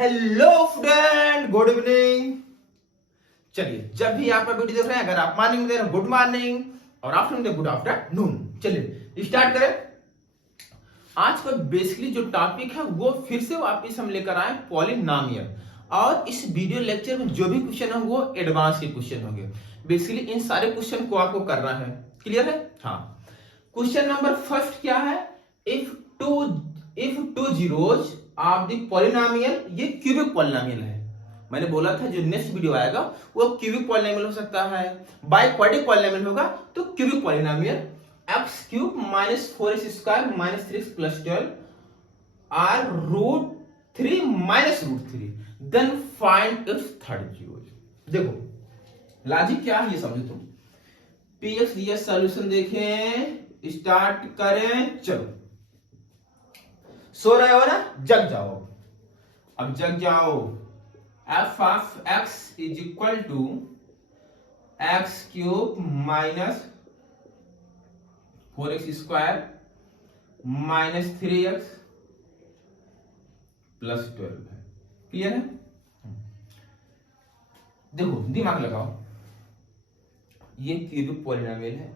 Hello friend, good evening. चलिए, जब भी आप वीडियो देख रहे हैं, अगर आप मॉर्निंग में देख रहे हैं गुड मॉर्निंग और आफ्टरनून में गुड आफ्टरनून। चलिए स्टार्ट करें। आज का बेसिकली जो टॉपिक है वो फिर से वापस हम लेकर आए पॉलिनोमियल, और इस वीडियो लेक्चर में जो भी क्वेश्चन है वो एडवांस के क्वेश्चन होंगे। बेसिकली इन सारे क्वेश्चन को आपको करना है। क्लियर है? हाँ। क्वेश्चन नंबर फर्स्ट क्या है? If two zeros of the polynomial, ये क्यूबिक पॉलिनोमियल है। मैंने बोला था जो नेक्स्ट वीडियो आएगा वो क्यूबिक पॉलिनोमियल हो सकता है, बाइक्वाड्रिक पॉलिनोमियल होगा तो cubic polynomial. x cube minus 4x square minus 3x plus 12 are root 3 minus root 3, then find its third zero. देखो लॉजिक क्या है ये समझो तुम। px ds सॉल्यूशन देखें, स्टार्ट करें। चलो, सो रहे हो ना? जग जाओ। अब जग जाओ। f of x is equal to x cube minus 4x square minus 3x plus 12 है। क्लियर है? देखो दिमाग लगाओ, ये क्यूबिक पॉलिनोमियल है,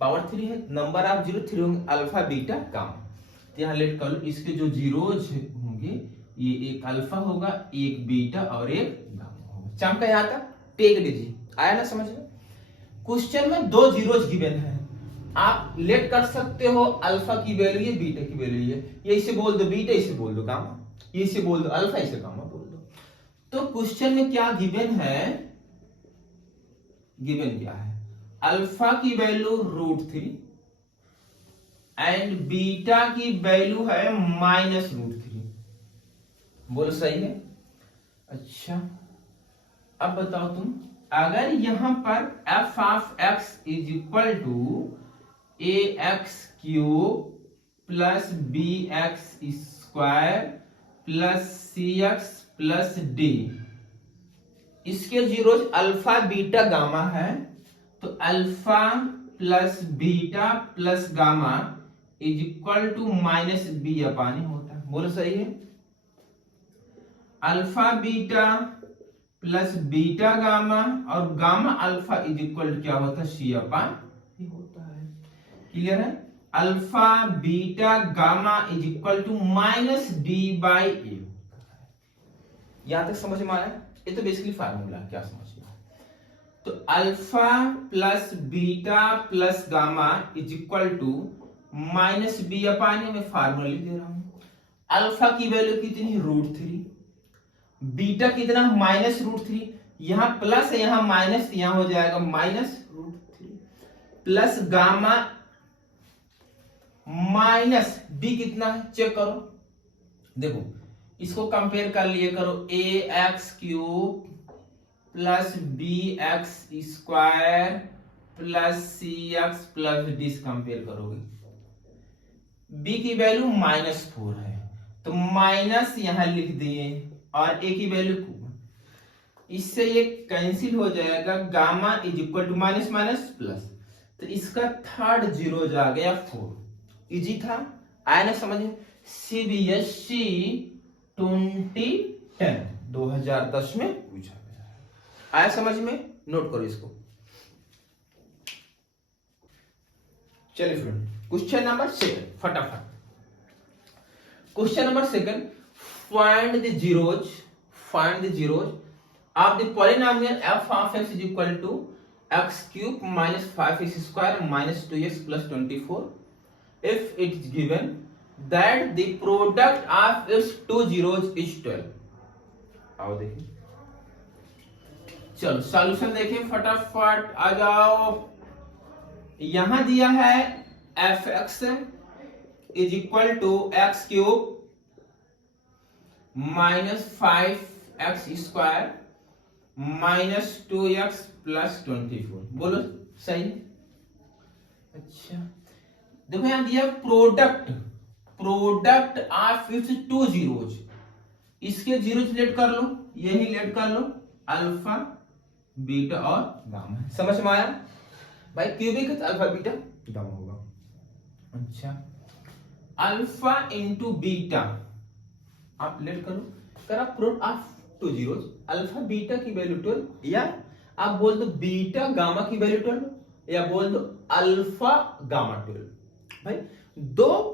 पावर 3 है, नंबर ऑफ जीरो 3 होंगे, अल्फा बीटा गामा। तो यहाँ लेट कर लो, इसके जो जीरोज होंगे ये एक अल्फा होगा, एक बीटा और एक गामा होगा। चमका यहाँ तक टेक लीजिए। आया ना समझ में? क्वेश्चन में दो जीरोज गिवन है, आप लेट कर सकते हो अल्फा की वैल्यू ये, बीटा की वैल्यू ये इसे बोल दो बीटा, इसे बोल दो गामा, ये इसे बोल दो अल्फा, इसे गामा बोल दो। तो क्वेश्चन में क्या गिवन है? गिवन क्या है? अल्फा की वैल्यू √3 एंड बीटा की वैल्यू है माइनस √3। बोलो सही है? अच्छा, अब बताओ तुम, अगर यहां पर f of x is equal to ax cube plus bx square plus cx plus d, इसके जीरोज अल्फा बीटा गामा है, तो alpha plus beta plus gamma is equal to minus b upon a होता है। बोलो सही है? Alpha beta plus beta gamma और gamma alpha is equal to क्या होता है? सी अपान होता है। क्लियर है? Alpha beta gamma is equal to minus d by ए। यहां तक समझ में आया? ये तो बेसिकली फार्मूला क्या समझ में? तो alpha plus beta plus gamma is equal to minus B upon, में फार्मूला लिख दे रहा हूं। अल्फा की वैल्यू कितनी? √3, बीटा कितना? माइनस √3, यहां प्लस है यहां माइनस, यहां हो जाएगा minus √3 plus gamma minus B कितना है चेक करो। देखो इसको कंपेयर कर लिए करो, ax cube plus bx square plus cx plus d compare करोगे, b की वैल्यू -4 है तो माइनस यहां लिख दिए और a की वैल्यू, इससे ये कैंसिल हो जाएगा, gamma is equal to minus minus plus, तो इसका थर्ड जीरो आ गया 4। इजी था? आया ना समझ में? CBSE 2010 2010 में पूछा गया। आया समझ में? नोट करो इसको। चलिए फ्रेंड, क्वेश्चन नंबर 2 फटाफट। Question number 2, find the zeros of the polynomial f of x is equal to x cube minus 5x square minus 2x plus 24 if it is given that the product of its two zeros is 12। आओ देखिए, चलो solution देखें फटाफट, आ जाओ। यहां दिया है fx is equal to x cube minus 5x square minus 2x plus 24। बोलो सही? अच्छा, देखो यहां दिया product of its two zeros, इसके जीरोज लेट कर लो, यही लेट कर लो, अल्फा बीटा और गामा। समझ में आया भाई? क्यूबिक है तो अल्फा बीटा गामा होगा। अच्छा, अल्फा इंटू बीटा आप लेट करो, अगर आप product of two zeros, alpha beta की वैल्यू 12 या आप बोल दो बीटा गामा की वैल्यू 12 या बोल दो अल्फा गामा 12। भाई दो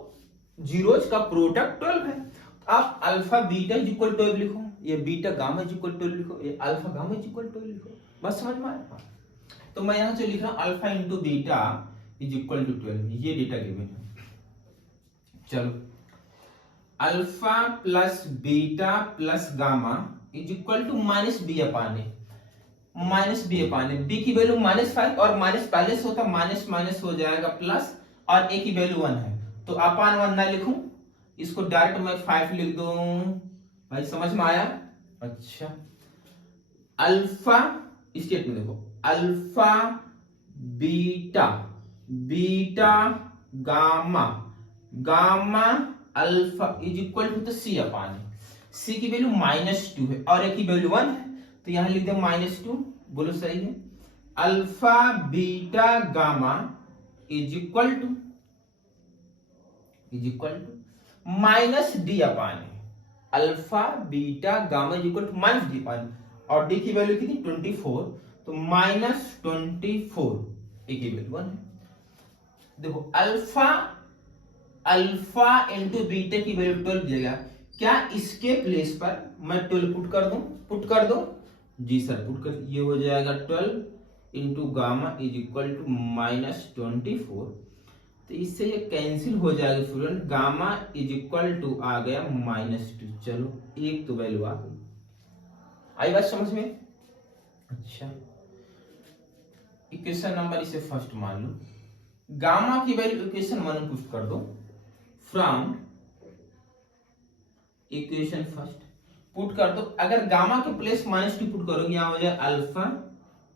जीरोस का प्रोडक्ट 12 है, आप अल्फा बीटा इज इक्वल 12 लिखो, ये बीटा गामा इज इक्वल 12 लिखो, ये अल्फा गामा इज इक्वल 12 लिखो, बस समझ में आया। तो मैं यहां से लिख रहा हूं alpha into beta is equal to 12, ये डेटा गिवन है। चलो alpha plus beta plus gamma is equal to minus B upon A, minus B upon A, B की वैल्यू -5 और माइनस पहले से होता माइनस माइनस हो जाएगा प्लस, और ए की वैल्यू 1 है तो अपान 1 ना लिखूं, इसको डायरेक्ट मैं 5 लिख दूं। भाई समझ में आया? अच्छा अल्फा स्टेट में देखो, alpha beta beta gamma gamma alpha is equal to तो सी अपान, सी की वैल्यू -2 है और ए की वैल्यू 1 है तो यहां लिख दे -2, बोलो सही है। Alpha beta gamma is equal to minus d upon, alpha beta gamma is equal to minus d upon, और डी की वैल्यू कितनी 24 तो -24, ए की वैल्यू 1 है। देखो अल्फा इंटू बीटा की वैल्यू 12 दिया, क्या इसके प्लेस पर मैं 12 पुट कर दूं? जी सर पुट कर, ये हो जाएगा 12 into gamma is equal to -24, तो इससे ये कैंसिल हो जाएगा student, gamma is equal to आ गया -2, चलो एक तो वैल्यू आ गई, आई बात समझ में? अच्छा इक्वेशन नंबर इसे फर्स्ट मान लो, गामा की वैल्यू इक्वेशन 1 पुट कर दो, फ्रॉम इक्वेशन फर्स्ट पुट कर दो, अगर गामा के प्लेस -2 पुट करोगे यहां हो जाए alpha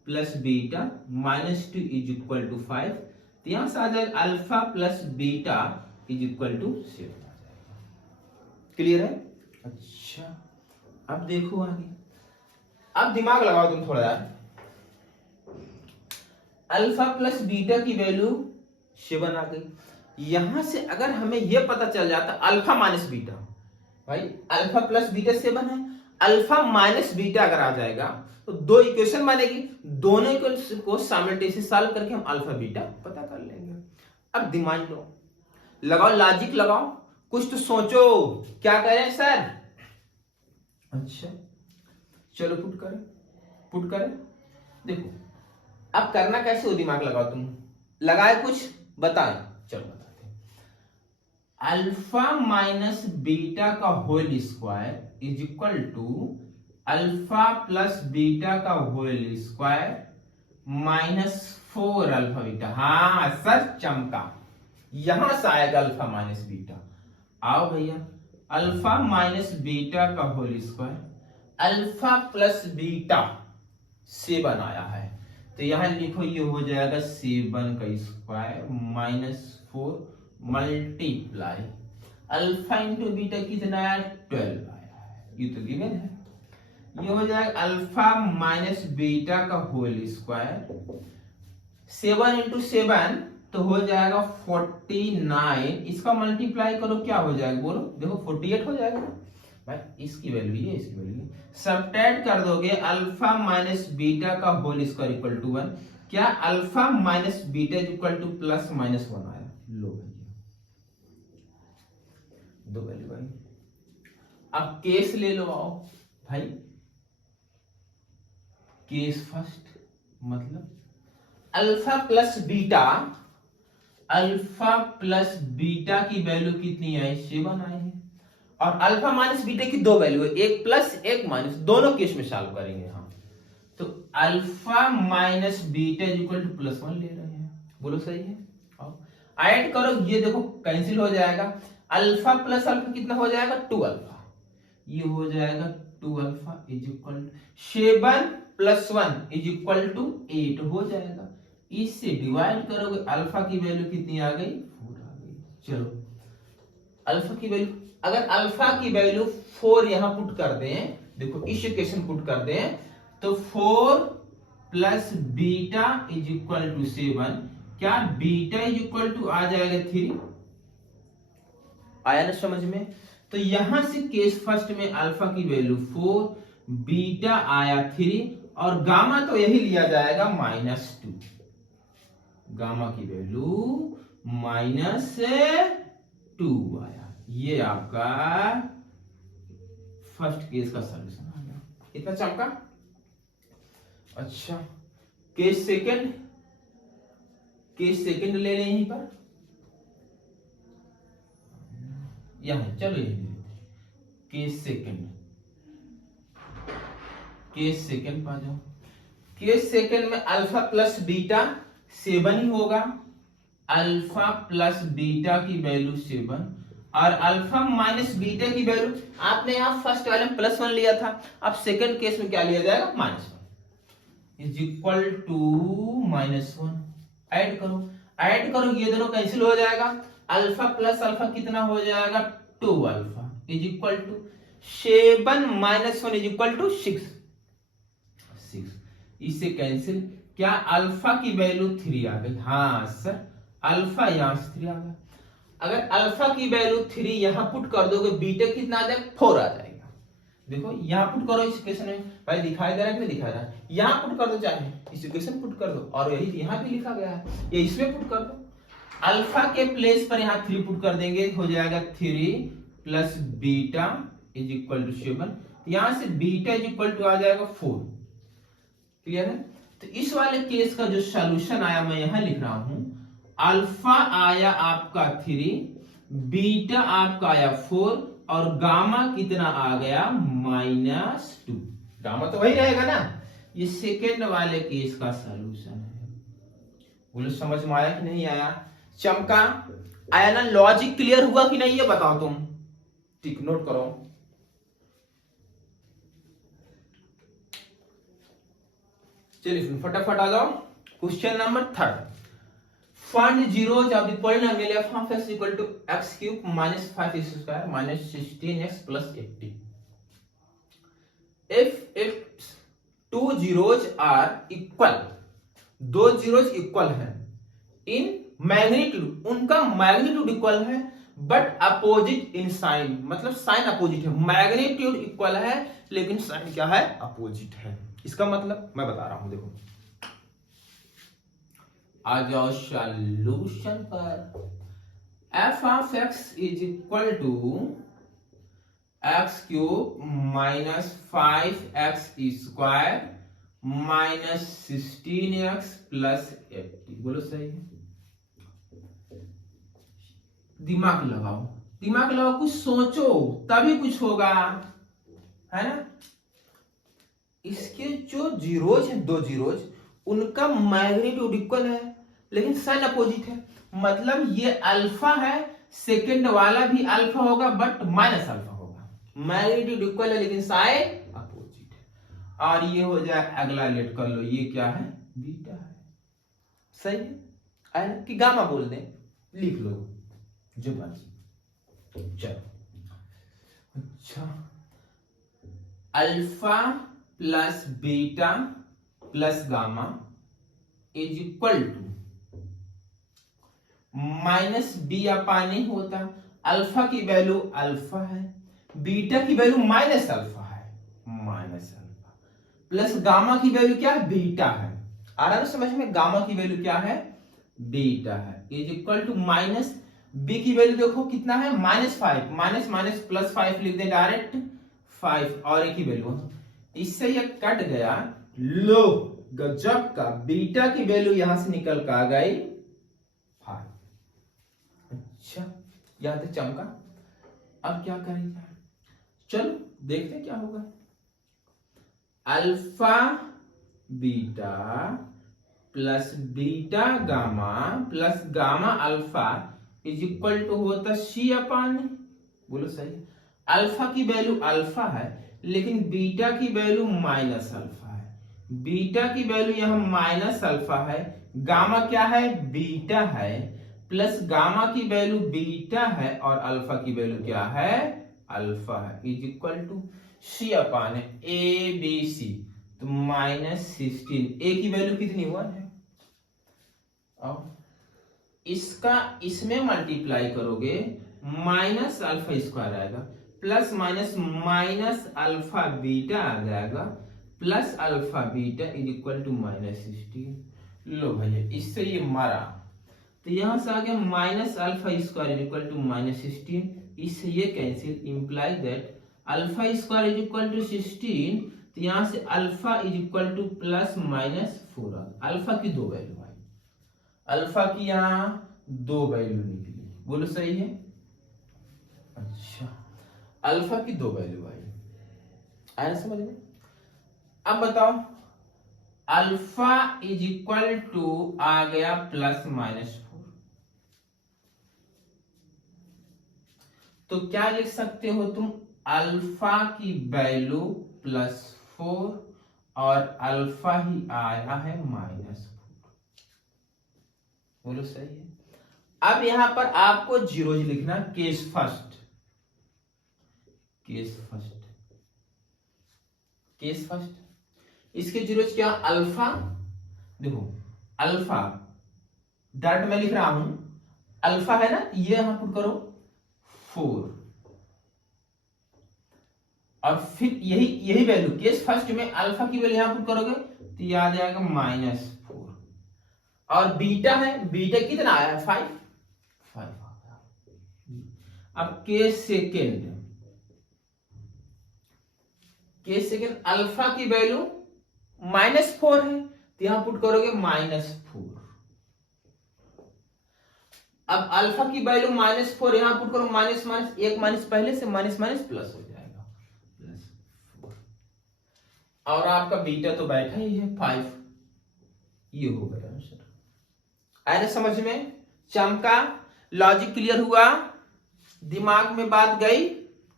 plus beta -2 is equal to 5, तो यहां से आ जाए alpha plus beta is equal to 7। Clear है? अच्छा अब देखो आगे, अब दिमाग लगाओ तुम थोड़ा यार, अल्फा प्लस बीटा की वैल्यू 7 आ गई, यहां से अगर हमें यह पता चल जाता अल्फा माइनस बीटा, भाई अल्फा प्लस बीटा 7 है, अल्फा माइनस बीटा अगर आ जाएगा तो दो इक्वेशन बनेगी, दोनों इक्वेशन को साइमल्टेनियसली सॉल्व करके हम अल्फा बीटा पता कर लेंगे। अब दिमाग लो, लगाओ लॉजिक लगाओ, कुछ तो सोचो, क्या कह रहे हैं सर? अच्छा चलो पुट करें, देखो अब करना कैसे हो, दिमाग लगाओ तुम, लगाए कुछ बताएं, चलो बताते हैं। अल्फा माइनस बीटा का whole square is equal to alpha plus beta का होल स्क्वायर -4 अल्फा बीटा, हाँ सर चमका, यहां से आएगा अल्फा माइनस बीटा, आओ भैया अल्फा माइनस बीटा का whole square, alpha plus beta 7 आया है तो यहां लिखो ये हो जाएगा 7 का square -4 multiply alpha into beta कितना है 12 आया है, ये तो गिवन है, ये हो जाएगा अल्फा माइनस बीटा का होल स्क्वायर 7 इंटू 7 तो हो जाएगा 49, इसका मल्टीप्लाई करो क्या हो जाएगा बोलो, देखो 48 हो जाएगा भाई, इसकी वैल्यू ये इसकी वैल्यू सब्ट्रैक्ट कर दोगे, अल्फा माइनस बीटा का होल स्क्वायर इक्वल टू 1, क्या alpha minus beta equal to plus -1 आया, लो भैया दो वैल्यू भाई। अब केस ले लो, आओ भाई केस फर्स्ट, मतलब अल्फा प्लस बीटा की वैल्यू कितनी आई 7 आई है, और अल्फा माइनस बीटा की दो वैल्यू है, एक प्लस एक माइनस, दोनों केस में सॉल्व करेंगे हम, तो alpha minus beta equal to +1 ले रहे हैं, बोलो सही है? ऐड करो, ये देखो कैंसिल हो जाएगा, अल्फा प्लस अल्फा कितना हो जाएगा 2 अल्फा, ये हो जाएगा 2 alpha is equal to 7 + 1 is equal to 8 हो जाएगा, इससे डिवाइड करोगे अल्फा की वैल्यू कितनी आ गई 4 आ गई। चलो अल्फा की वैल्यू, अगर अल्फा की वैल्यू 4 यहां पुट कर दें, देखो इस इक्वेशन पुट कर दें तो 4 plus beta is equal to 7, क्या बीटा इज इक्वल टू आ जाएगा 3, आया ना समझ में? तो यहां से केस फर्स्ट में अल्फा की वैल्यू 4, बीटा आया 3 और गामा तो यही लिया जाएगा -2। गामा की वैल्यू -2 आया। ये आपका फर्स्ट केस का सॉल्यूशन आ गया। इतना चमका। अच्छा, केस सेकंड ले लें यहीं पर, यहां चलो यही ले लेते। केस सेकंड पा जाओ। केस सेकंड में अल्फा प्लस बीटा 7 ही होगा। अल्फा प्लस बीटा की वैल्यू 7 और अल्फा माइनस बीटा की वैल्यू, आपने यहां फर्स्ट वाले में +1 लिया था, अब सेकंड केस में क्या लिया जाएगा -1 इज इक्वल टू -1। ऐड करो, ये दोनों कैंसिल हो जाएगा। अल्फा प्लस अल्फा कितना हो जाएगा 2 alpha is equal to 7 - 1 is equal to 6। इससे कैंसिल, क्या अल्फा की वैल्यू 3 आ गई? हाँ सर, अल्फा यहां से 3 आ गया। अगर अल्फा की वैल्यू 3 यहां पुट कर दोगे, बीटा कितना आ जाएगा 4 आ जाएगा। देखो यहां पुट करो इस इक्वेशन में, भाई दिखाई दे रहा है कि नहीं दिखा रहा है? यहां पुट कर दो, चाहे इस इक्वेशन पुट कर दो, और यही यहां भी लिखा गया है, ये इसमें पुट कर दो। अल्फा के प्लेस पर यहां 3 पुट कर देंगे, हो जाएगा 3 plus beta is equal to 7। यहां से बीटा इज इक्वल टू आ जाएगा 4। क्लियर है? तो इस वाले केस का जो सॉल्यूशन आया मैं यहां लिख रहा हूं, अल्फा आया आपका 3, बीटा आपका आया 4 और गामा कितना आ गया -2। गामा तो वही रहेगा ना। ये सेकेंड वाले केस का सॉल्यूशन है। बोलो समझ में आया कि नहीं आया? चमका आया ना? लॉजिक क्लियर हुआ कि नहीं ये बताओ तुम। ठीक, नोट करो। चलिए फटाफट आ जाओ। Question number 3। Find zeros of the polynomial f of x equal to x cube minus 5x square minus 16x plus 80. If two zeros are equal, दो zeros equal है in magnitude, उनका magnitude equal है but opposite in sign, मतलब sign opposite है। magnitude equal है लेकिन sign क्या है? opposite है। इसका मतलब मैं बता रहा हूं, देखो आ जाओ सॉल्यूशन पर। f of x is equal to x cube minus 5x square minus 16x plus 80। बोलो सही है? दिमाग लगाओ, कुछ सोचो तभी कुछ होगा, है ना? इसके जो जीरोज हैं, दो जीरोज, उनका मैग्नीट्यूड इक्वल है लेकिन साइन अपोजिट है। मतलब ये अल्फा है, सेकंड वाला भी अल्फा होगा बट माइनस अल्फा होगा। मैग्नीट्यूड इक्वल है लेकिन साइन अपोजिट है। और ये हो जाए, अगला लेट कर लो, ये क्या है? बीटा है। सही है कि गामा बोल दें? लिख लो जो मर्जी। चलो, अच्छा, alpha plus beta plus gamma is equal to -b upon a होता। अल्फा की वैल्यू अल्फा है, बीटा की वैल्यू माइनस अल्फा है, माइनस अल्फा प्लस गामा की वैल्यू क्या है? बीटा है। आ रहा है समझ में? गामा की वैल्यू क्या है? बीटा है। Is equal to minus b की वैल्यू देखो कितना है? -5, माइनस माइनस प्लस 5 लिख दे डायरेक्ट 5 और एक ही वैल्यू, इससे ये कट गया। लो गजब का, बीटा की वैल्यू यहां से निकल कर आ गई 5। अच्छा, यहां तक चमका। अब क्या करेंगे? चलो देखते क्या होगा। Alpha beta plus beta gamma plus gamma alpha is equal to होता सी अपान। बोलो सही। अल्फा की वैल्यू अल्फा है लेकिन बीटा की वैल्यू माइनस अल्फा है। बीटा की वैल्यू यहां माइनस अल्फा है, गामा क्या है? बीटा है, प्लस गामा की वैल्यू बीटा है और अल्फा की वैल्यू क्या है? अल्फा है। Is equal to c upon A b c, तो -16। ए की वैल्यू कितनी? 1 है। अब इसका इसमें मल्टीप्लाई करोगे, माइनस अल्फा स्क्वायर आएगा, plus minus minus alpha beta आ जाएगा, plus alpha beta is equal to minus 16। लो भैया इससे ये मारा, तो यहां से आ गया minus alpha square is equal to minus 16, इससे ये cancel, imply that alpha square is equal to 16, तो यहां से alpha is equal to plus minus 4। Alpha की दो वैल्यू आई, अल्फा की यहाँ दो वैल्यू निकली, बोलो सही है। अच्छा अल्फा की दो वैल्यू आई, आया समझ में। अब बताओ अल्फा इज इक्वल टू आ गया प्लस माइनस 4, तो क्या लिख सकते हो तुम, अल्फा की वैल्यू प्लस 4 और अल्फा ही आया है माइनस 4, बोलो सही है। अब यहां पर आपको जीरोज लिखना, case first, case first, case first. इसके जीरोज क्या, अल्फा, देखो अल्फा डायरेक्ट मैं लिख रहा हूं, अल्फा है ना, ये यहां पुट करो 4, और फिर यही वैल्यू केस फर्स्ट में अल्फा की वैल्यू यहां पुट करोगे तो ये आ जाएगा माइनस 4, और बीटा है, बीटा कितना आया 5 आ गया। अब case second, case second alpha की वैल्यू माइनस 4 है, तो यहां पुट करोगे माइनस 4। अब अल्फा की वैल्यू माइनस 4, यहां पुट करो माइनस माइनस, एक माइनस पहले से माइनस माइनस प्लस हो जाएगा, प्लस 4, और आपका बीटा तो बैठा ही है 5, ये हो गया आंसर। आया ना समझ में, चमका, लॉजिक क्लियर हुआ, दिमाग में बात गई,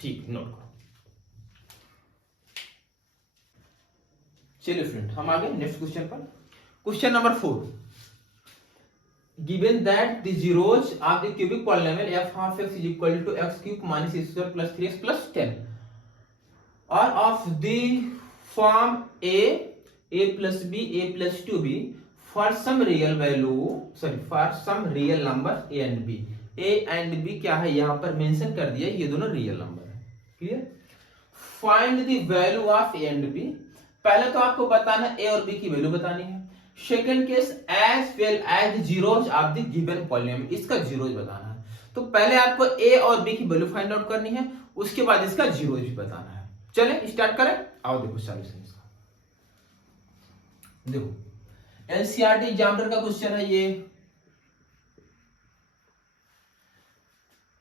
ठीक, नोट करो। चलिए फ्रेंड हम आगे नेक्स्ट क्वेश्चन पर। Question number 4, given that the zeros of the cubic polynomial f of x is equal to x cube minus x square plus 3x plus 10 are of the form a plus b, a plus 2b for some real value, sorry for some real number a and b, a and b क्या है यहां पर mention कर दिया, ये दोनों real number है, clear. Find the value of a and b, पहले तो आपको बताना है ए और बी की वैल्यू बतानी है। Second case as well as zeros of the given polynomial, इसका जीरोज बताना है। तो पहले आपको ए और बी की वैल्यू फाइंड आउट करनी है, उसके बाद इसका जीरोज भी बताना है। चले स्टार्ट करें, आओ देखो सॉल्यूशन इसका। देखो एनसीईआरटी एग्जामिनर का क्वेश्चन है ये,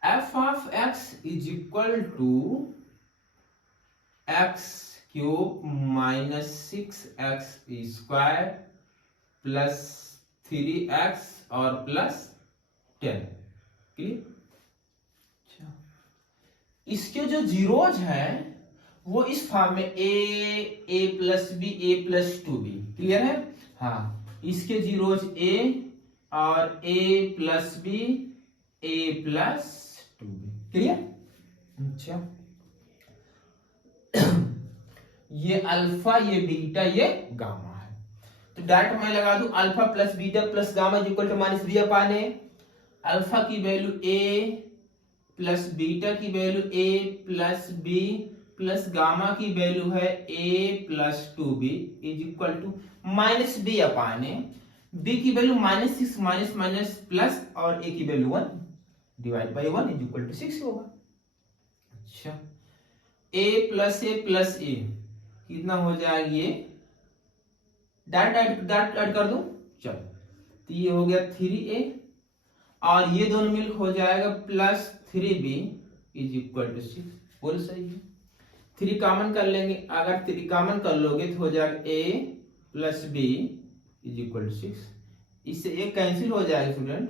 f of x is equal to x cube minus 6x square plus 3x और प्लस 10, क्लियर। इसके जो जीरोज हैं वो इस फॉर्म में a plus b, a plus 2b, clear है। हाँ इसके जीरोज a और a plus b, a plus 2b, clear. अच्छा ये अल्फा, ये बीटा, ये गामा है, तो डायरेक्ट मैं लगा दूं alpha plus beta plus gamma is equal to minus B upon a. Alpha की वैल्यू a प्लस बीटा की value a plus b plus gamma की वैल्यू है a plus 2b is equal to minus B upon a. b की value minus 6 minus minus plus और a की value 1 divide by 1 is equal to 6 होगा। अच्छा a plus a कितना हो जाएगा, ये डायरेक्ट ऐड कर दूं, चलो तो ये हो गया 3a और ये दोनों मिलकर हो जाएगा plus 3b is equal to 6, बोल सही है। 3 कॉमन कर लेंगे, अगर 3 कॉमन कर लोगे तो हो जाएगा a plus b is equal to 6, इससे एक कैंसिल हो जाएगा student,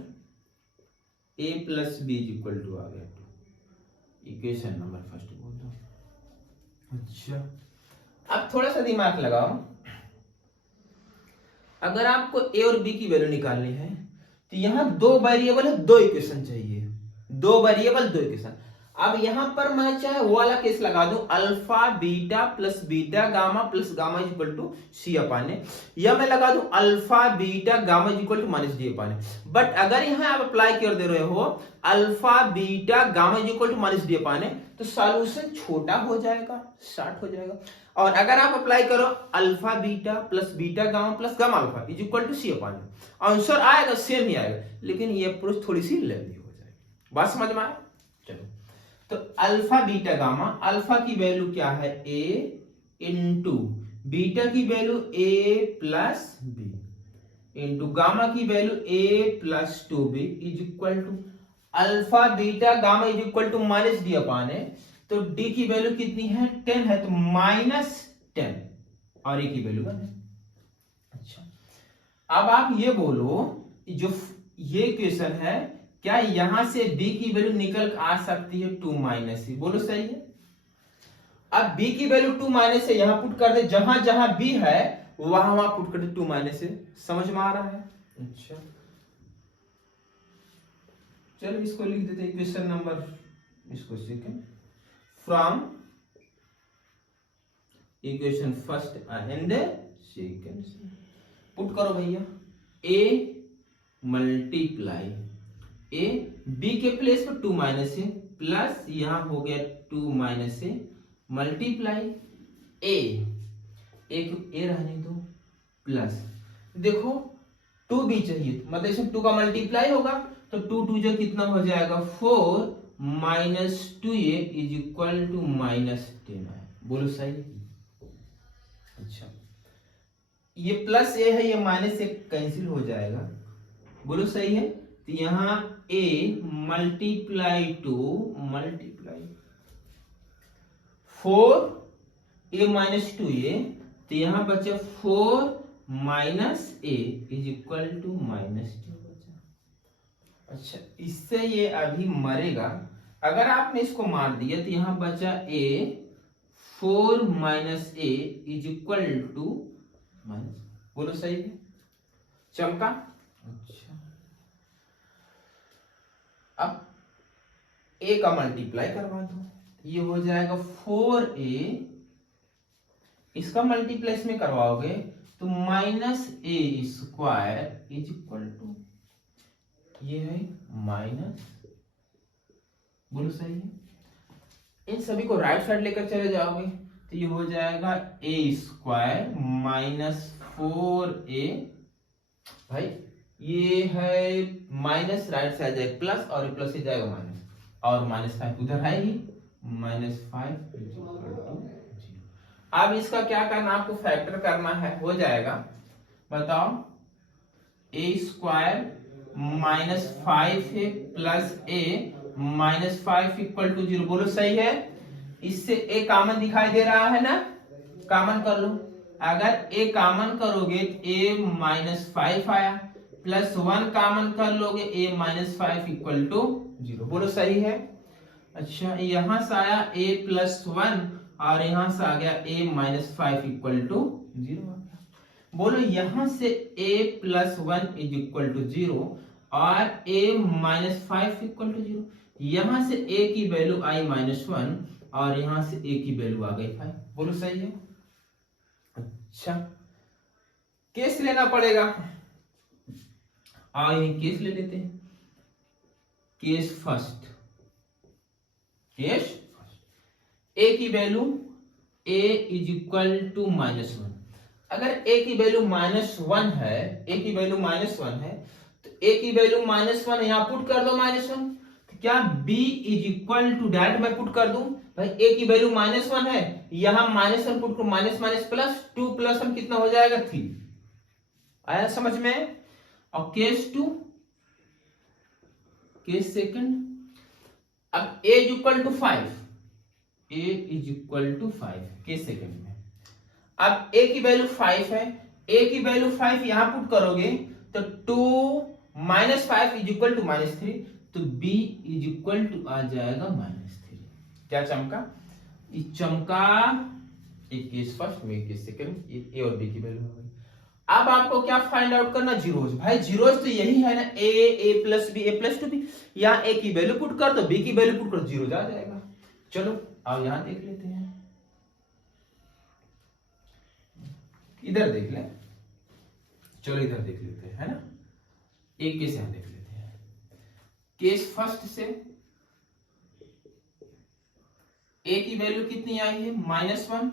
a plus b is equal to आ गया, इक्वेशन नंबर फर्स्ट बोल दो। अच्छा अब थोड़ा सा दिमाग लगाओ, अगर आपको a और b की वैल्यू निकालनी है तो यहां दो वेरिएबल है, दो इक्वेशन चाहिए, दो वेरिएबल दो इक्वेशन। अब यहां पर मैं चाहे वो वाला केस लगा दूं, alpha beta plus beta gamma plus gamma is equal to c upon a, या मैं लगा दूं alpha beta gamma is equal to minus d upon a. But अगर यहां आप अप्लाई कर दे रहे हो alpha beta gamma is equal to minus d upon a, तो सॉल्यूशन छोटा हो जाएगा, शॉर्ट हो जाएगा। और अगर आप अप्लाई करो alpha beta plus beta gamma plus gamma alpha is equal to c upon a, answer आएगा सेम ही आएगा, लेकिन ये अप्रोच थोड़ी सी लेंदी हो जाएगी। बात समझ में आया? चलो, तो अल्फा बीटा गामा, अल्फा की वैल्यू क्या है ए इंटू बीटा की value a plus b into gamma की value a plus 2b is equal to alpha beta gamma is equal to minus d upon है। तो डी की value कितनी है 10 है, तो -10 और ए की वैल्यू 1 है। अच्छा, अब आप ये बोलो जो ये क्वेश्चन है, क्या यहां से b की वैल्यू निकल आ सकती है 2 - c? बोलो सही है। अब b की वैल्यू 2 - c यहां पुट कर दे, जहां जहां b है वहां वहां पुट कर दे 2 - c। समझ में आ रहा है? अच्छा, चलो इसको लिख देते हैं क्वेश्चन नंबर, इसको second from equation first and second put करो भैया। a मल्टीप्लाई ए बी के प्लेस पर 2 - a प्लस यहां हो गया 2 - a मल्टीप्लाई एक ए रहने दो प्लस, देखो 2b चाहिए मतलब इसमें 2 का मल्टीप्लाई होगा, तो 2 2 जो कितना हो जाएगा 4 - 2a इज इक्वल टू -10 है। बोलो सही है? अच्छा, ये प्लस ए है, ये माइनस ए कैंसिल हो जाएगा। बोलो सही है? तो यहां a multiply 2 multiply 4 a - 2a, तो यहां बचा 4 - a इज इक्वल टू -2 बचा। अच्छा, इससे ये अभी मरेगा, अगर आपने इसको मार दिया तो यहां बचा a 4 - a is equal to minus. बोलो सही है? चमका? अच्छा, अब a का मल्टीप्लाई करवा दो, ये हो जाएगा 4a, इसका मल्टीप्लाई इसमें करवाओगे तो -a² इज इक्वल टू ये है माइनस। बोलो सही है? इन सभी को राइट साइड लेकर चले जाओगे तो ये हो जाएगा a² - 4a, भाई ये है माइनस, राइट साइड जाएगा प्लस और प्लस से जाएगा माइनस, और -5 उधर है ही -5। अब इसका क्या करना, आपको फैक्टर करना है, हो जाएगा बताओ a² -5 है प्लस a -5 इक्वल टू 0। बोलो सही है? इससे a कॉमन दिखाई दे रहा है ना, कॉमन कर लो। अगर a कॉमन करोगे तो a -5 आया, प्लस 1 कॉमन कर लोगे a -5 इक्वल टू 0। बोलो सही है? अच्छा, यहां से आया a +1 और यहां से आ गया a -5 इक्वल टू 0 आ गया। बोलो यहां से a +1 इज इक्वल टू 0 और a -5 इक्वल टू 0, यहां से a की वैल्यू आई -1 और यहां से a की वैल्यू आ गई 5। बोलो सही है? अच्छा, केस लेना पड़ेगा, ये केस ले लेते हैं। केस फर्स्ट, केस a की value a is equal to -1। अगर a की वैल्यू -1 है, a की वैल्यू -1 है, तो a की वैल्यू -1 यहां पुट कर दो -1, तो क्या b is equal to, direct मैं पुट कर दूं भाई, a की वैल्यू -1 है, यहां -1 पुट करो, माइनस प्लस 2 + 1 कितना हो जाएगा 3। आया समझ में? और केस 2, केस सेकंड, अब a is equal to 5, a is equal to 5 case second में। अब a की वैल्यू 5 है, a की वैल्यू 5 यहां पुट करोगे तो 2 - 5 इज इक्वल टू -3, तो b इज इक्वल टू आ जाएगा -3। क्या चमका? ये चमका, एक केस फर्स्ट में, केस सेकंड, a और b की वैल्यू हो गई। अब आपको क्या फाइंड आउट करना, जीरोज। भाई जीरोज तो यही है ना, ए plus B, A plus to be. यहाँ ए की वैल्यू पुट कर दो, बी की वैल्यू पुट कर, जीरोज आ जाएगा। चलो अब यहां देख लेते हैं, इधर देख ले, चलो इधर देख लेते हैं, है ना। एक केस यहां देख लेते हैं, केस फर्स्ट से ए की वैल्यू कितनी आई है -1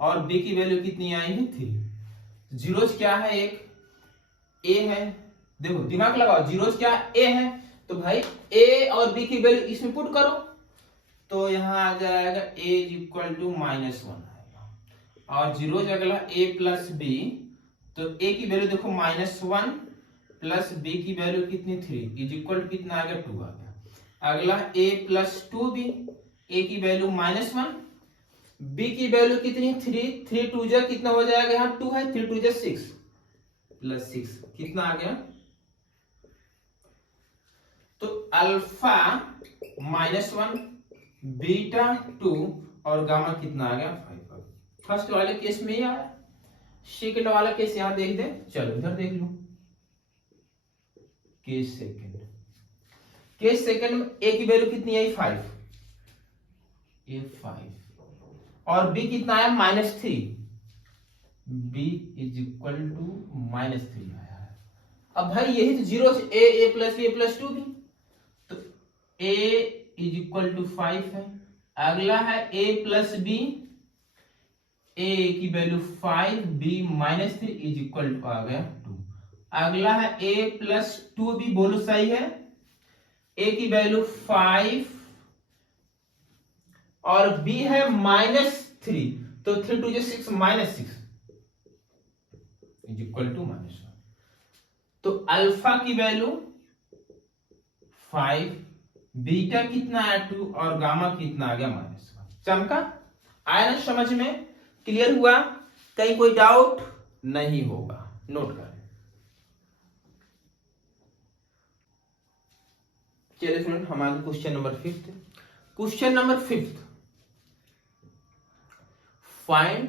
और बी की वैल्यू कितनी आई है 3। जीरोज क्या है, एक ए है, देखो दिमाग लगाओ, जीरोज क्या ए है, तो भाई ए और बी की वैल्यू इसमें पुट करो, तो यहां आ जाएगा a इज इक्वल टू -1 आएगा, और जीरोज अगला a प्लस बी, तो a की वैल्यू देखो -1 प्लस b की वैल्यू कितनी 3 इज इक्वल टू कितना आ गया 2 आ गया। अगला a प्लस 2b, a की वैल्यू -1, b की वैल्यू कितनी 3 2 जा कितना हो जाएगा, यहाँ 2 है, 3 2 जा 6 प्लस 6 कितना आ गया, तो अल्फा -1 बीटा 2 और गामा कितना आ गया 5। फर्स्ट वाले केस में ही आया, सेकंड वाला केस यहां देख दे, चलो इधर देख लो, केस सेकंड में ए की वैल्यू कितनी आई 5, ए 5 और बी कितना आया -3, बी इज इक्वल टू -3 आया है। अब भाई यही तो जीरो से ए प्लस बी ए प्लस 2 भी, तो ए इज इक्वल टू 5 है। अगला है a प्लस बी, a की value 5, b -3 is equal to आ गया 2। अगला है a प्लस 2b, बोलो सही है, a की वैल्यू 5 और b है -3, तो 3 2 6 -6 इज इक्वल टू -1। तो अल्फा की वैल्यू 5, बीटा कितना है 2 और गामा कितना आ गया -1। चमका, आया ना समझ में, क्लियर हुआ, कहीं कोई डाउट नहीं होगा, नोट करें। चलिए स्टूडेंट हमारे question number 5। Question number 5, find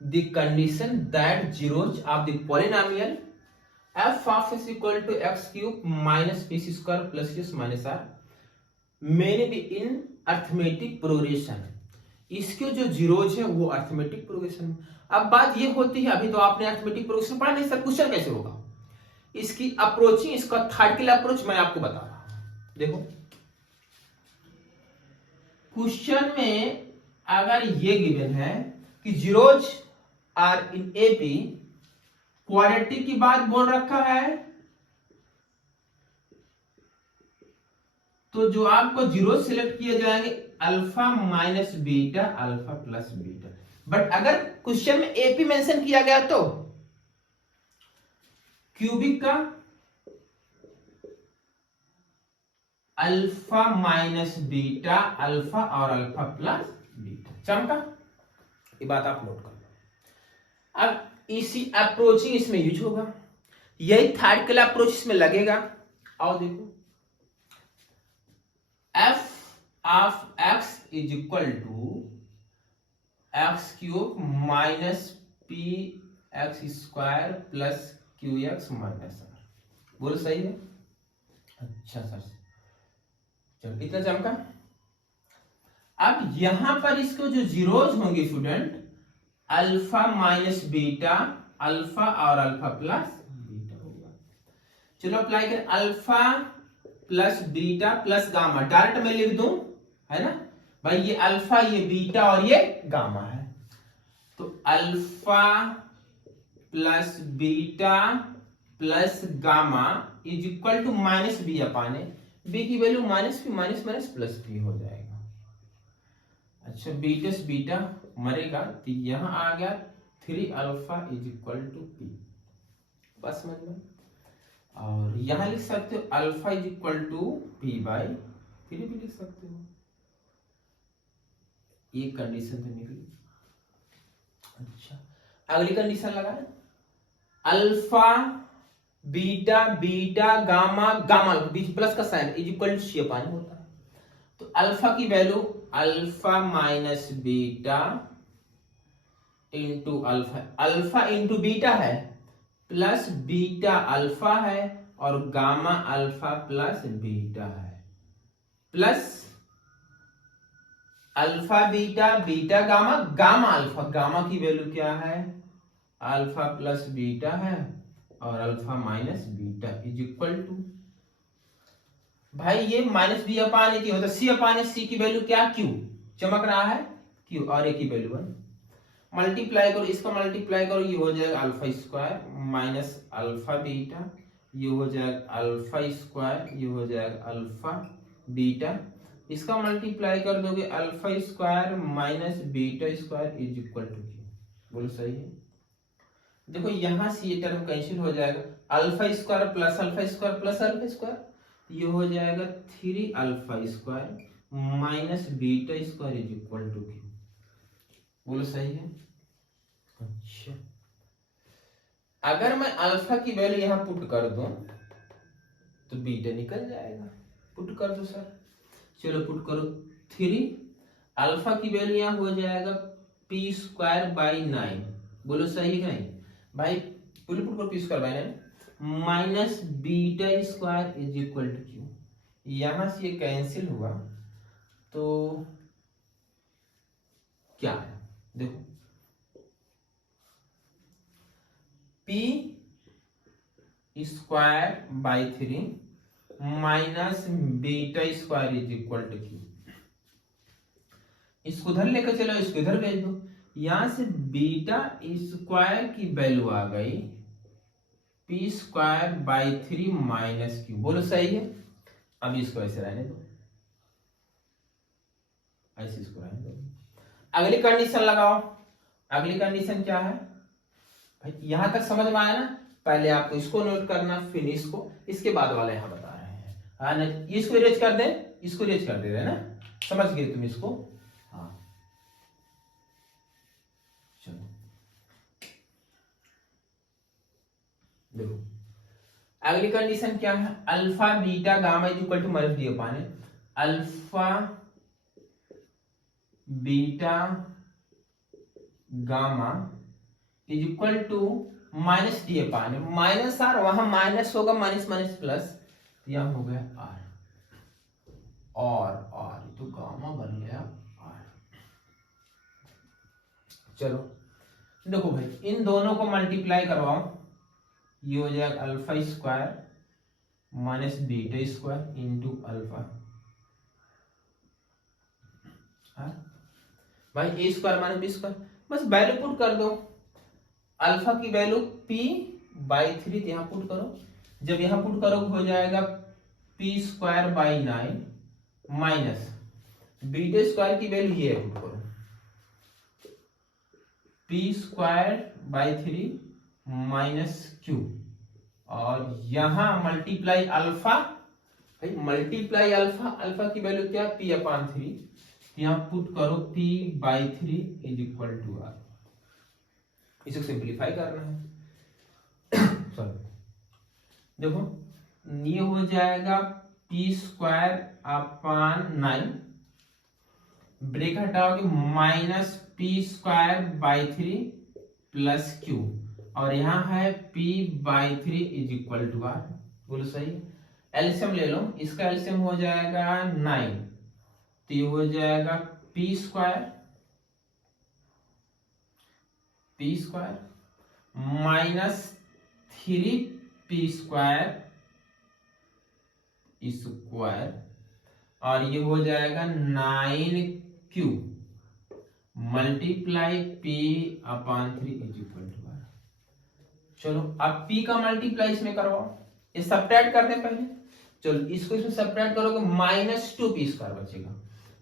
the condition that zeros of the polynomial f of s equal to x cube minus p square plus q minus r मैंने भी इन अर्थमेटिक प्रोग्रेशन, इसके जो zeros है वो arithmetic progression. अब बात ये होती है, अभी तो आपने अर्थमेटिक प्रोग्रेशन पढ़ा नहीं, सर क्वेश्चन कैसे होगा, इसकी अप्रोचिंग, इसका थर्ड अप्रोच मैं आपको बता रहा हूं। देखो क्वेश्चन में अगर ये गिवन है कि zeros are in AP, quadratic की बात बोल रखा है, तो जो आपको जीरो सिलेक्ट किए जाएंगे alpha minus beta, alpha plus beta. But अगर क्वेश्चन में एपी मेंशन किया गया तो क्यूबिक का अल्फा माइनस बीटा, अल्फा और अल्फा प्लस बीटा। चमका, ये बात आप नोट कर लो। अब इसी अप्रोचिंग इसमें यूज होगा, यही थर्ड क्लास अप्रोच इसमें लगेगा। आओ देखो, f of x is equal to x cube minus p x square plus q x minus r. बोलो सही है? अच्छा सर, चलो इतना चमका। अब यहां पर इसको जो जीरोज होंगे student, alpha minus beta, alpha और अल्फा प्लस बीटा होगा। चलो अप्लाई करें, alpha plus beta plus gamma, direct मैं लिख दूं, है ना भाई, ये अल्फा, ये बीटा और ये गामा है। तो alpha plus beta plus gamma is equal to minus b upon a, b की value minus b, minus minus plus b हो जाएगा। अच्छा, बीटा से बीटा मरेगा, तो यहां आ गया 3 alpha is equal to p, बस समझ में। और यहां लिख सकते हो alpha is equal to p by 3 भी लिख सकते हो। ये कंडीशन तो निकली। अच्छा, अगली कंडीशन लगा, alpha beta beta gamma, gamma बीच प्लस का sign is equal to c upon होता है। तो अल्फा की value alpha minus beta into alpha, alpha into beta है प्लस बीटा अल्फा है और गामा अल्फा प्लस बीटा है, plus alpha beta beta gamma gamma alpha, gamma की value क्या है अल्फा प्लस बीटा है और alpha minus beta is equal to, भाई ये माइनस बी अपान ए होता है, सी अपान सी की वैल्यू क्या क्यू चमक रहा है क्यू और ए की वैल्यू 1, मल्टीप्लाई करो इसका मल्टीप्लाई करो, ये हो जाएगा alpha square minus alpha beta, ये हो जाएगा अल्फा स्क्वायर, ये हो जाएगा अल्फा बीटा, इसका मल्टीप्लाई कर दोगे alpha square minus beta square is equal to q. बोलो सही है। देखो यहां से ये टर्म कैंसिल हो जाएगा, alpha square plus alpha square plus alpha square, ये हो जाएगा 3 alpha square minus beta square is equal to q. बोलो सही है। अच्छा अगर मैं अल्फा की वैल्यू यहां पुट कर दूं तो बीटा निकल जाएगा, पुट कर दो सर, चलो पुट करो 3 अल्फा की वैल्यू यहां हो जाएगा पी स्क्वायर बाई 9। बोलो सही है नहीं भाई, पुट करो p square by 9 minus beta square is equal to q, यहां से ये कैंसिल हुआ तो क्या है देखो p square by 3 minus beta square is equal to q, इसको उधर लेकर चलो इसको इधर भेज दो, यहां से बीटा स्क्वायर की वैल्यू आ गई P square by 3 minus Q. बोलो सही है। अब इसको ऐसे रहने दो, ऐसे इसको रहने दो। अगली कंडीशन लगाओ, अगली कंडीशन क्या है भाई, यहां तक समझ में आया ना, पहले आपको इसको नोट करना फिर इसको, इसके बाद वाले यहां बता रहे हैं। हाँ ना, इसको इरेज कर दे, इसको इरेज कर दे रहे ना, समझ गए तुम इसको। हाँ चलो देखो अगली कंडीशन क्या है, alpha beta gamma is equal to minus d upon है, alpha beta gamma is equal to minus d upon है, माइनस आर, वहां माइनस होगा माइनस माइनस प्लस, यहां हो गया आर और आर तो गामा बन गया आर। चलो देखो भाई इन दोनों को मल्टीप्लाई करवाओ, ये हो जाएगा alpha square minus beta square into alpha, भाई ए स्क्वायर माइनस बी स्क्वायर, बस वैल्यू पुट कर दो, अल्फा की वैल्यू p बाई 3 यहां पुट करो, जब यहां पुट करो हो जाएगा p square by 9 minus beta square की वैल्यू ये पुट करो p square by 3 minus q, और यहां मल्टीप्लाई अल्फा, भाई मल्टीप्लाई अल्फा, अल्फा की वैल्यू क्या p अपान 3, यहां पुट करो p by 3 is equal to r, इसे सिंपलीफाई करना है। सॉरी देखो ये हो जाएगा पी स्क्वायर अपान 9, ब्रेक हटाओगे minus p square by 3 plus q, और यहां है p by 3 is equal to r. बोलो सही। एलसीएम ले लो, इसका एलसीएम हो जाएगा 9, तो ये हो जाएगा p square minus 3p square square, और ये हो जाएगा 9q multiply p upon 3 is equal to r. चलो अब p का मल्टीप्लाई इसमें करवाओ, ये सब्ट्रैक्ट कर दें पहले, चलो इसको इसमें सब्ट्रैक्ट करोगे माइनस 2p स्क्वायर बचेगा,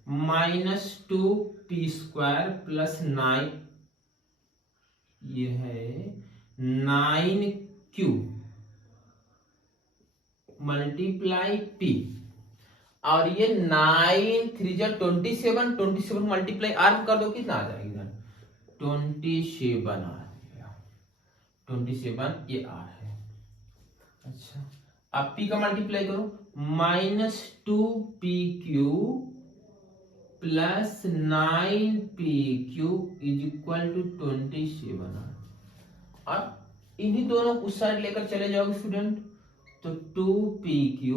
माइनस 2p स्क्वायर प्लस 9, ये है 9q मल्टीप्लाई p, और ये 9 3 जा 27, 27 मल्टीप्लाई आर कर दो कितना आ जाएगा 27 आ जाएगा, 27 ये आर है। अच्छा अब p का मल्टीप्लाई करो, minus 2pq plus 9pq is equal to 27 r. अब इन्हीं दोनों उस साइड लेकर चले जाओगे स्टूडेंट, तो 2p³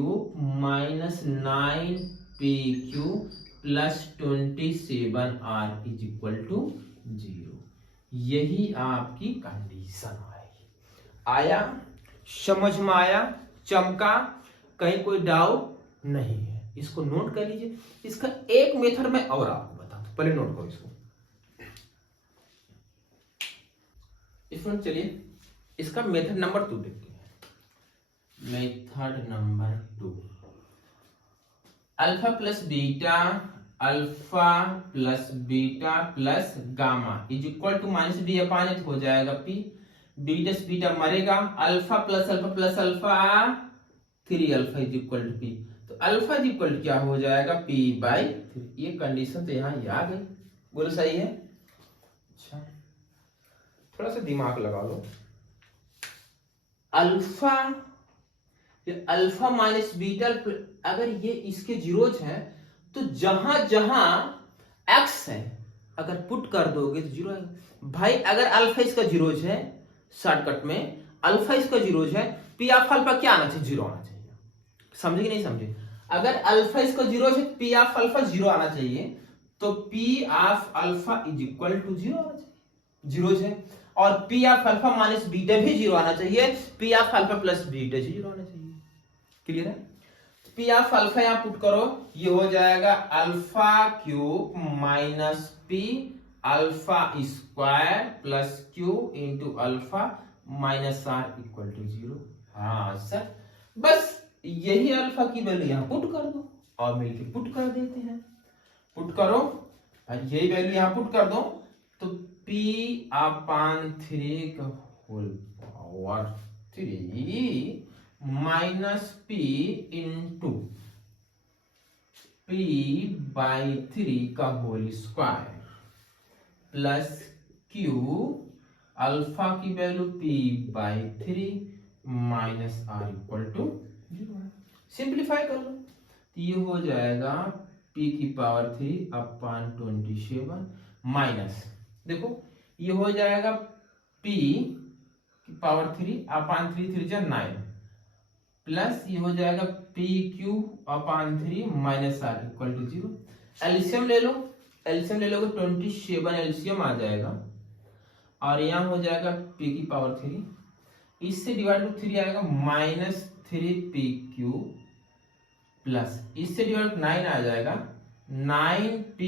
minus 9p³ plus 27r is equal to 0। यही आपकी कंडीशन आएगी। आया, समझ में आया, चमका, कहीं कोई डाउट नहीं है? इसको नोट कर लीजिए। इसका एक मेथड मैं और आपको बताता हूं, पहले नोट करो इसको। चलिए इसका मेथड नंबर 2 देखते हैं। Method number 2, alpha plus beta plus gamma is equal to minus d upon h हो जाएगा पी। बीटा मरेगा, alpha plus alpha 3 alpha is equal to p. तो अल्फा इज इक्वल टू क्या हो जाएगा, पी बाई 3। ये कंडीशन तो यहाँ आ गई, बोलो सही है? अच्छा, थोड़ा सा दिमाग लगा लो। अल्फा माइनस बीटा, अगर ये इसके जीरोज हैं तो जहां जहां एक्स है अगर पुट कर दोगे तो जीरो आएगा। भाई अगर अल्फा इसका जीरोज है, शॉर्टकट में अल्फा इसका जीरोज है, पी ऑफ अल्फा क्या आना चाहिए, जीरो आना चाहिए। समझे कि नहीं समझे? अगर अल्फा इसका जीरोज है, पी ऑफ अल्फा जीरो आना चाहिए, तो p of alpha is equal to zero आना चाहिए, जीरोज है। और p of alpha minus beta भी जीरो आना चाहिए, p of alpha plus beta zero आना चाहिए। क्लियर है? पी ऑफ अल्फा यहां पुट करो, ये हो जाएगा alpha cube minus p alpha square plus q into alpha minus r equal to 0। हाँ सर, बस यही अल्फा की वैल्यू यहां पुट कर दो और मिलके पुट कर देते हैं। पुट करो और यही वैल्यू यहां पुट कर दो, तो पी अपान 3 का whole power 3 minus p into p by 3 का whole square plus q alpha की value p by 3 minus r equal to 0। Simplify कर लो, तो ये हो जाएगा p की पावर 3 अपान 27 माइनस, देखो ये हो जाएगा p की पावर 3 अपान 3 3 9 प्लस ये हो जाएगा p cube upon 3 minus r equal to 0। LCM ले लो, एलसीएम ले लोगे 27 एलसीएम आ जाएगा और यहाँ हो जाएगा p की पावर 3, इससे डिवाइड टू 3 आएगा माइनस 3p क्यूब प्लस इससे डिवाइड 9 आ जाएगा 9p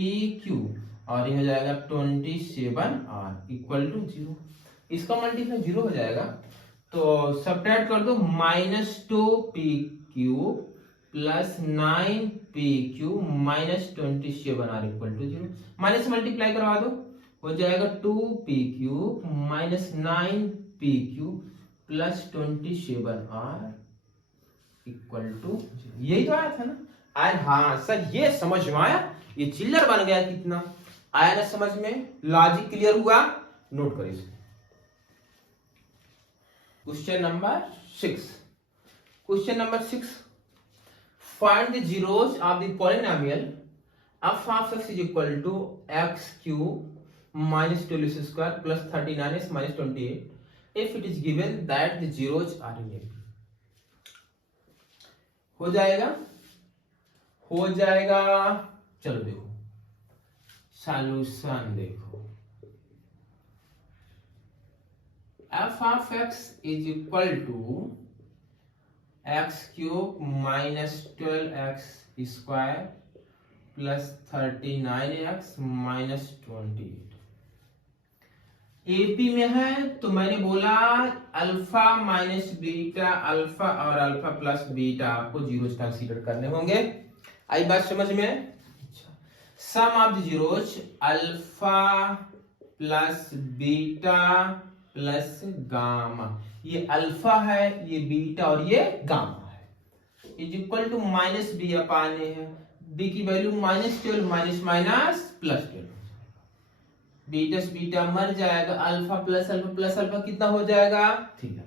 क्यूब और ये हो जाएगा 27r इक्वल टू 0। इसका मल्टीप्लाई 0 हो जाएगा, तो सब्ट्रैक्ट कर दो, minus 2p cube plus 9p cube minus 27r equal to 0। Minus multiply करवा दो, हो जाएगा 2p cube minus 9p cube plus 27r equal to 0। यही तो आया था ना? आया? हाँ सर, ये समझ में आया, ये चिल्लर बन गया। कितना आया ना समझ में? लॉजिक क्लियर हुआ? नोट करिए इसको। Question number 6। Question number 6, find the zeros of the polynomial f of x is equal to x cube minus 12x square plus 39x minus 28 if it is given that the zeros are in A। हो जाएगा? हो जाएगा। चलो देखो solution, देखो f of x is equal to x cube minus 12x square plus 39x minus 28। AP में है तो मैंने बोला अल्फा माइनस बीटा अल्फा और अल्फा प्लस बीटा आपको जीरोस कंसीडर करने होंगे। आई बात समझ में? Sum of the zeros alpha plus beta plus gamma, ये अल्फा है, ये बीटा और ये गामा है, is equal to minus B upon a है। बी की value minus 12 minus minus plus 12, beta से बीटा मर जाएगा, अल्फा प्लस अल्फा कितना हो जाएगा? 3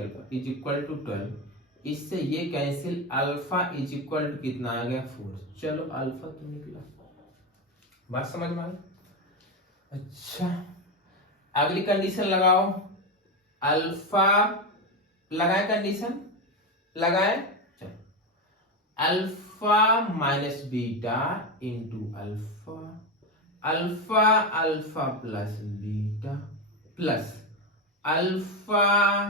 अल्फा इज इक्वल टू 12। इससे ये cancel, alpha is equal to कितना आ गया? 4। चलो अल्फा तो निकला। बात समझ में आई? अच्छा, अगली कंडीशन लगाओ। अल्फा लगाए, कंडीशन लगाए, चलो alpha minus beta into alpha, alpha alpha plus beta plus alpha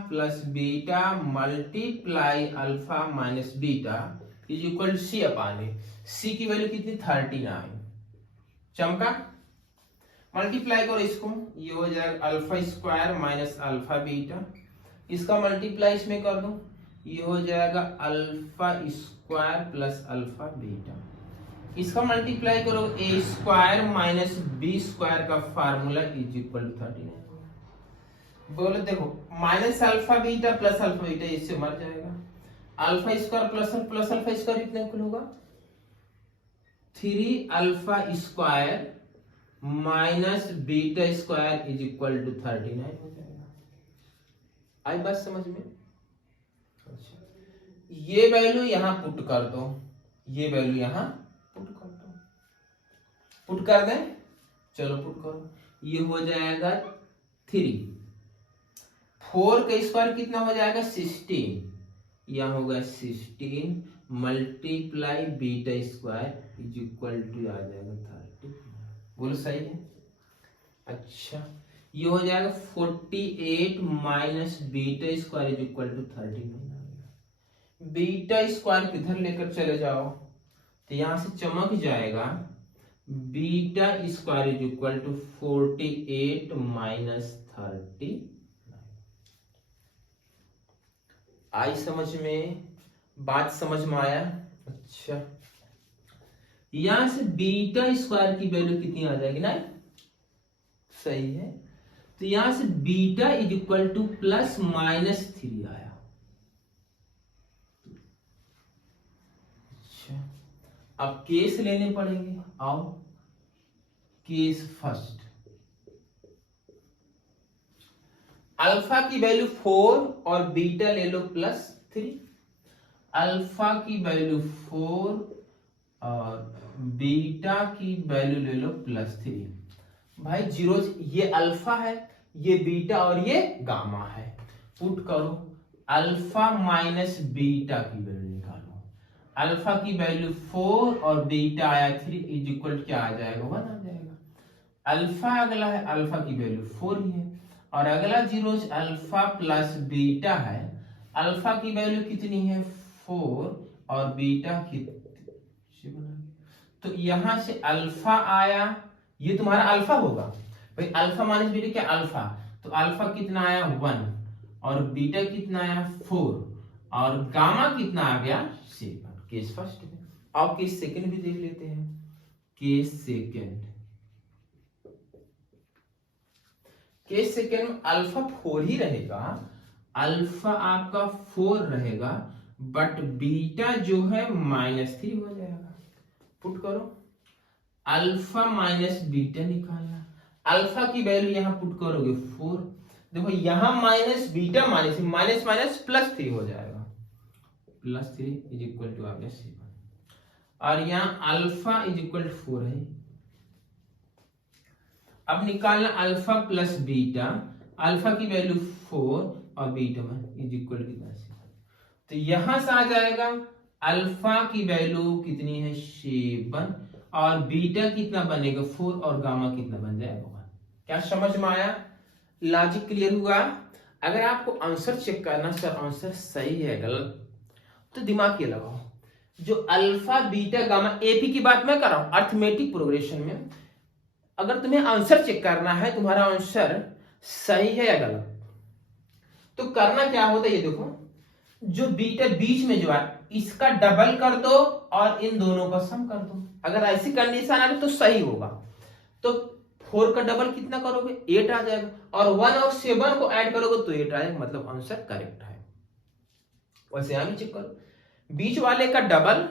plus beta multiply alpha minus beta is equal c upon a. C की वैल्यू कितनी 39, चमका, मल्टीप्लाई करो इसको, ये हो जाएगा alpha square minus alpha beta, इसका मल्टीप्लाई इसमें कर दो, ये हो जाएगा alpha square plus alpha beta, इसका मल्टीप्लाई करो a square minus b square का फार्मूला इज इक्वल टू 39। बोलो देखो minus alpha beta plus alpha beta इससे मर जाएगा, alpha square plus alpha square इतना इक्वल होगा 3 alpha square minus beta square is equal to 39 हो जाएगा। आई बात समझ में? अच्छा, ये वैल्यू यहां पुट कर दो, ये वैल्यू यहां पुट कर दो, पुट कर दें, चलो पुट करो, ये हो जाएगा 3, 4 का स्क्वायर कितना हो जाएगा 16, यहां होगा 16 multiply beta square is equal to आ जाएगा 30। बोलो सही है? अच्छा, ये हो जाएगा 48 minus beta square is equal to 39। Beta square किधर लेकर चले जाओ तो यहां से चमक जाएगा, beta square is equal to 48 minus 30। आई समझ में? बात समझ में आया? अच्छा, यहां से बीटा स्क्वायर की वैल्यू कितनी आ जाएगी ना, सही है, तो यहां से beta is equal to plus minus 3 आया। अच्छा, अब केस लेने पड़ेंगे, आओ केस फर्स्ट, अल्फा की वैल्यू 4 और बीटा ले लो प्लस 3, अल्फा की वैल्यू 4 और बीटा की वैल्यू ले लो प्लस 3। भाई जीरो, ये अल्फा है, ये बीटा और ये गामा है, पुट करो, अल्फा माइनस बीटा की वैल्यू निकालो, अल्फा की वैल्यू 4 और बीटा आया 3 इज इक्वल क्या आ जाएगा 1 आ जाएगा। अल्फा अगला है, अल्फा की वैल्यू 4 ही है, और अगला जीरो अल्फा प्लस बीटा है, अल्फा की वैल्यू कितनी है 4 और बीटा कितनी, तो यहां से अल्फा आया, ये तुम्हारा अल्फा होगा भाई, अल्फा माइनस बीटा क्या अल्फा, तो अल्फा कितना आया 1 और बीटा कितना आया 4 और गामा कितना आ गया 7। केस फर्स्ट है। अब केस सेकंड भी देख लेते हैं। केस सेकंड, केस सेकंड में अल्फा 4 ही रहेगा, अल्फा आपका 4 रहेगा, बट बीटा जो है -3 हो जाएगा। पुट करो, अल्फा माइनस बीटा निकालना, अल्फा की वैल्यू यहां पुट करोगे 4, देखो यहां minus beta minus minus minus +3 हो जाएगा, +3 इज इक्वल टू आ गया 7, और यहां अल्फा इज इक्वल टू 4 है। अब निकालना अल्फा प्लस बीटा, अल्फा की वैल्यू 4 और बीटा इज इक्वल टू कितना 7, तो यहां से आ जाएगा अल्फा की वैल्यू कितनी है 7 और बीटा कितना बनेगा 4 और गामा कितना बन जाएगा 1। क्या समझ में आया? लॉजिक क्लियर हुआ? अगर आपको आंसर चेक करना सर आंसर सही है गलत, तो दिमाग ये लगाओ, जो अल्फा बीटा गामा एपी की बात मैं कर रहा हूं अर्थमेटिक प्रोग्रेशन में, अगर तुम्हें आंसर चेक करना है तुम्हारा आंसर सही है या गलत, तो करना क्या होता है, ये देखो जो बीटा बीच में जो है इसका डबल कर दो और इन दोनों का सम कर दो। अगर ऐसी कंडीशन आ रही तो सही होगा, तो 4 का डबल कितना करोगे 8 आ जाएगा, और 1 और 7 को ऐड करोगे तो 8 आएगा, मतलब आंसर करेक्ट है। वैसे यहां भी चेक करो, बीच वाले का डबल,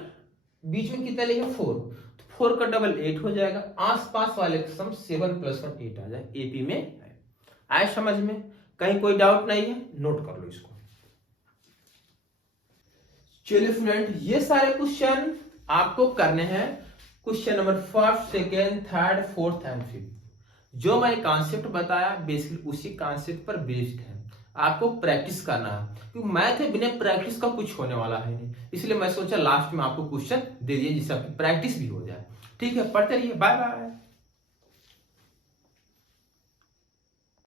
बीच में कितना लिखे 4, तो 4 का डबल 8 हो जाएगा, आसपास वाले का सम 7 + 1 8 आ जाएगा। एपी में आए समझ में? कहीं कोई डाउट नहीं है? नोट कर लो इसको। चलिए फ्रेंड, ये सारे क्वेश्चन आपको करने हैं, question number 1st, 2nd, 3rd, 4th and 5th। जो मैंने कॉन्सेप्ट बताया बेसिकली उसी कॉन्सेप्ट पर बेस्ड है। आपको प्रैक्टिस करना है, क्योंकि मैथ है बिना प्रैक्टिस का कुछ होने वाला है नहीं। इसलिए मैं सोचा लास्ट में आपको क्वेश्चन दे दिए जिससे आपकी प्रैक्टिस भी हो जाए। ठीक है, पढ़ते रहिए। Bye bye.